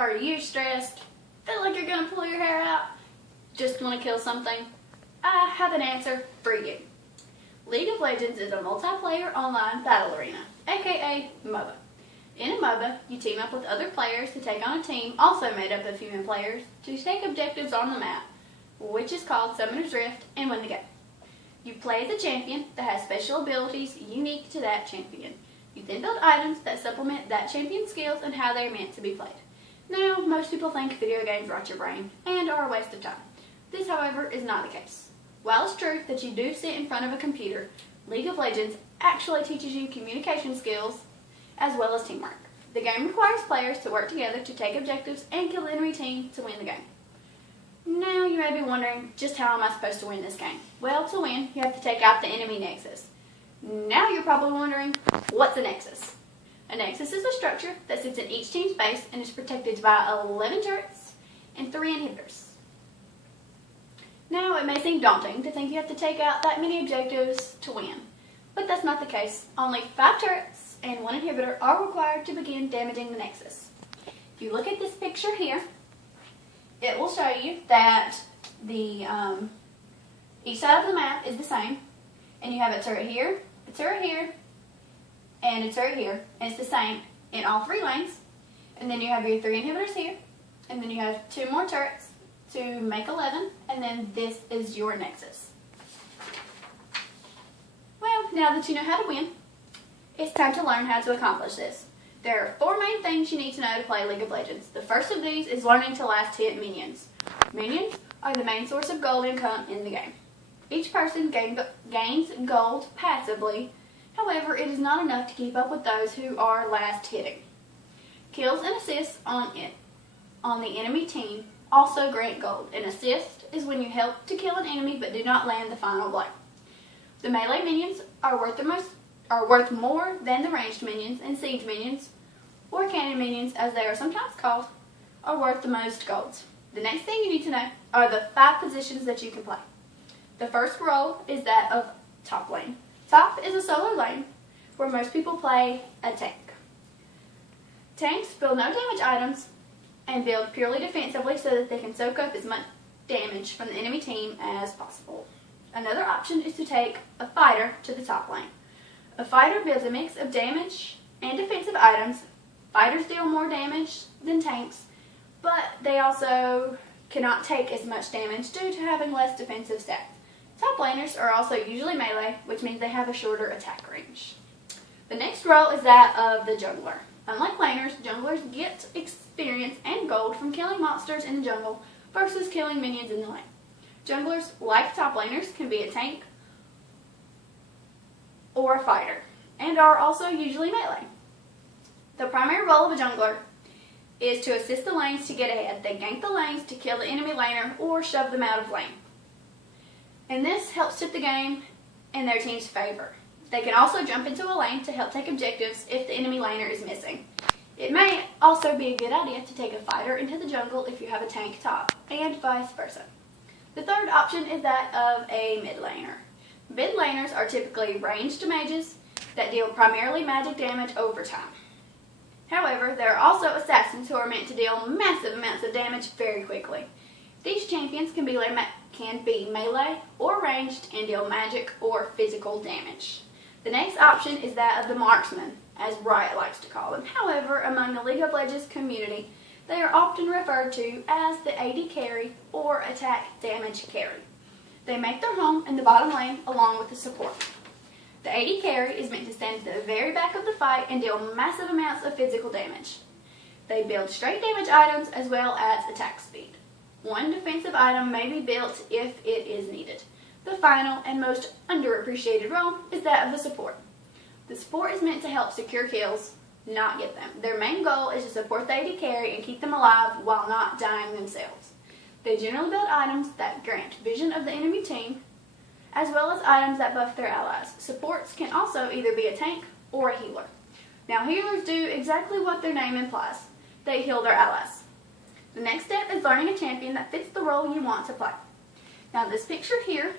Are you stressed? Feel like you're going to pull your hair out? Just want to kill something? I have an answer for you. League of Legends is a multiplayer online battle arena, aka MOBA. In a MOBA, you team up with other players to take on a team also made up of human players to take objectives on the map, which is called Summoner's Rift, and win the game. You play as a champion that has special abilities unique to that champion. You then build items that supplement that champion's skills and how they are meant to be played. Now, most people think video games rot your brain and are a waste of time. This, however, is not the case. While it's true that you do sit in front of a computer, League of Legends actually teaches you communication skills as well as teamwork. The game requires players to work together to take objectives and kill the enemy team to win the game. Now you may be wondering, just how am I supposed to win this game? Well, to win, you have to take out the enemy nexus. Now you're probably wondering, what's a nexus? A nexus is a structure that sits in each team's base and is protected by 11 turrets and 3 inhibitors. Now, it may seem daunting to think you have to take out that many objectives to win, but that's not the case. Only 5 turrets and 1 inhibitor are required to begin damaging the nexus. If you look at this picture here, it will show you that the each side of the map is the same, and you have a turret here, a turret here, and a turret here, and it's the same in all 3 lanes. And then you have your 3 inhibitors here, and then you have 2 more turrets to make 11, and then this is your nexus. Well, now that you know how to win, it's time to learn how to accomplish this. There are 4 main things you need to know to play League of Legends. The first of these is learning to last hit minions. Minions are the main source of gold income in the game. Each person gains gold passively. However, it is not enough to keep up with those who are last hitting. Kills and assists on the enemy team also grant gold. An assist is when you help to kill an enemy but do not land the final blow. The melee minions are worth more than the ranged minions, and siege minions, or cannon minions as they are sometimes called, are worth the most golds. The next thing you need to know are the 5 positions that you can play. The first role is that of top lane. Top is a solo lane where most people play a tank. Tanks build no damage items and build purely defensively so that they can soak up as much damage from the enemy team as possible. Another option is to take a fighter to the top lane. A fighter builds a mix of damage and defensive items. Fighters deal more damage than tanks, but they also cannot take as much damage due to having less defensive stats. Top laners are also usually melee, which means they have a shorter attack range. The next role is that of the jungler. Unlike laners, junglers get experience and gold from killing monsters in the jungle versus killing minions in the lane. Junglers, like top laners, can be a tank or a fighter, and are also usually melee. The primary role of a jungler is to assist the lanes to get ahead. They gank the lanes to kill the enemy laner or shove them out of lane. And this helps tip the game in their team's favor. They can also jump into a lane to help take objectives if the enemy laner is missing. It may also be a good idea to take a fighter into the jungle if you have a tank top, and vice versa. The third option is that of a mid laner. Mid laners are typically ranged mages that deal primarily magic damage over time. However, there are also assassins who are meant to deal massive amounts of damage very quickly. These champions can be melee or ranged and deal magic or physical damage. The next option is that of the marksman, as Riot likes to call them. However, among the League of Legends community, they are often referred to as the AD carry or attack damage carry. They make their home in the bottom lane along with the support. The AD carry is meant to stand at the very back of the fight and deal massive amounts of physical damage. They build straight damage items as well as attack speed. One defensive item may be built if it is needed. The final and most underappreciated role is that of the support. The support is meant to help secure kills, not get them. Their main goal is to support the AD carry and keep them alive while not dying themselves. They generally build items that grant vision of the enemy team, as well as items that buff their allies. Supports can also either be a tank or a healer. Now, healers do exactly what their name implies. They heal their allies. The next step is learning a champion that fits the role you want to play. Now, this picture here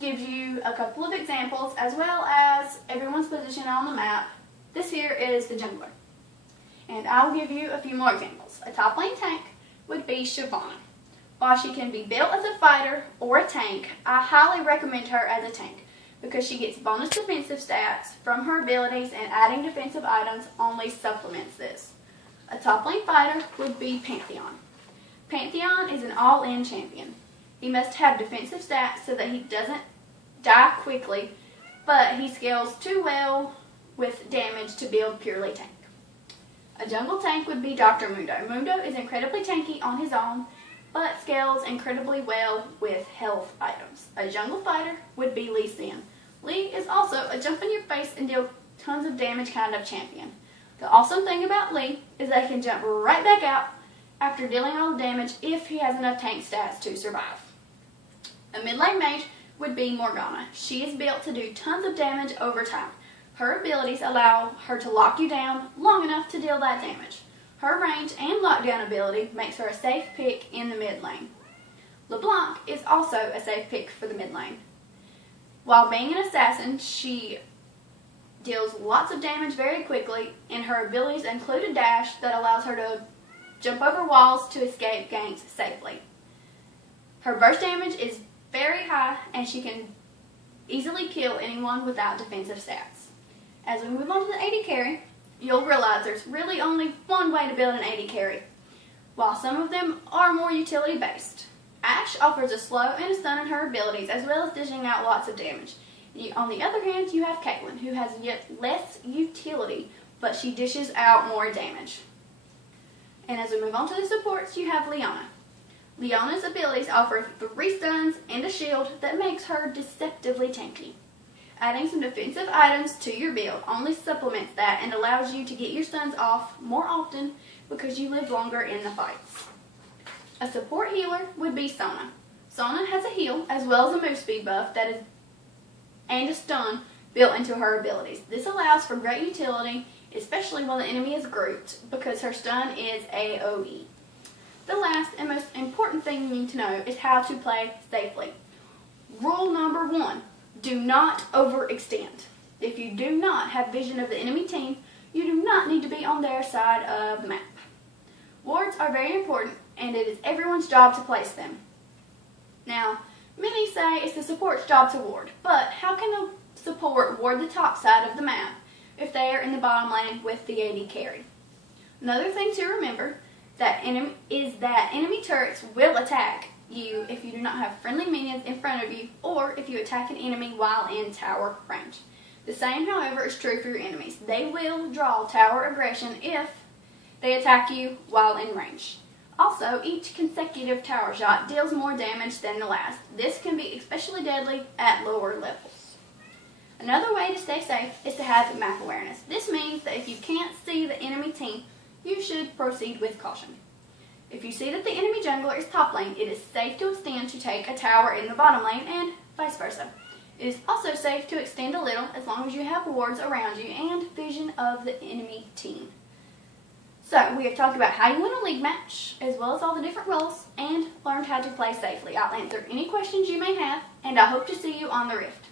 gives you a couple of examples as well as everyone's position on the map. This here is the jungler. And I'll give you a few more examples. A top lane tank would be Shyvana. While she can be built as a fighter or a tank, I highly recommend her as a tank because she gets bonus defensive stats from her abilities, and adding defensive items only supplements this. A top lane fighter would be Pantheon. Pantheon is an all-in champion. He must have defensive stats so that he doesn't die quickly, but he scales too well with damage to build purely tank. A jungle tank would be Dr. Mundo. Mundo is incredibly tanky on his own, but scales incredibly well with health items. A jungle fighter would be Lee Sin. Lee is also a jump in your face and deal tons of damage kind of champion. The awesome thing about Lee is that he can jump right back out after dealing all the damage if he has enough tank stats to survive. A mid lane mage would be Morgana. She is built to do tons of damage over time. Her abilities allow her to lock you down long enough to deal that damage. Her range and lockdown ability makes her a safe pick in the mid lane. LeBlanc is also a safe pick for the mid lane. While being an assassin, she deals lots of damage very quickly, and her abilities include a dash that allows her to jump over walls to escape ganks safely. Her burst damage is very high, and she can easily kill anyone without defensive stats. As we move on to the AD carry, you'll realize there's really only one way to build an AD carry, while some of them are more utility based. Ashe offers a slow and a stun in her abilities, as well as dishing out lots of damage. On the other hand, you have Caitlyn, who has yet less utility, but she dishes out more damage. And as we move on to the supports, you have Leona. Leona's abilities offer 3 stuns and a shield that makes her deceptively tanky. Adding some defensive items to your build only supplements that and allows you to get your stuns off more often because you live longer in the fights. A support healer would be Sona. Sona has a heal as well as a move speed buff and a stun built into her abilities. This allows for great utility, especially when the enemy is grouped, because her stun is AoE. The last and most important thing you need to know is how to play safely. Rule number 1, do not overextend. If you do not have vision of the enemy team, you do not need to be on their side of the map. Wards are very important, and it is everyone's job to place them. Now, many say it's the support's job to ward, but how can a support ward the top side of the map if they are in the bottom lane with the AD carry? Another thing to remember is that enemy turrets will attack you if you do not have friendly minions in front of you, or if you attack an enemy while in tower range. The same, however, is true for your enemies. They will draw tower aggression if they attack you while in range. Also, each consecutive tower shot deals more damage than the last. This can be especially deadly at lower levels. Another way to stay safe is to have map awareness. This means that if you can't see the enemy team, you should proceed with caution. If you see that the enemy jungler is top lane, it is safe to extend to take a tower in the bottom lane, and vice versa. It is also safe to extend a little as long as you have wards around you and vision of the enemy team. So, we have talked about how you win a league match, as well as all the different roles, and learned how to play safely. I'll answer any questions you may have, and I hope to see you on the Rift.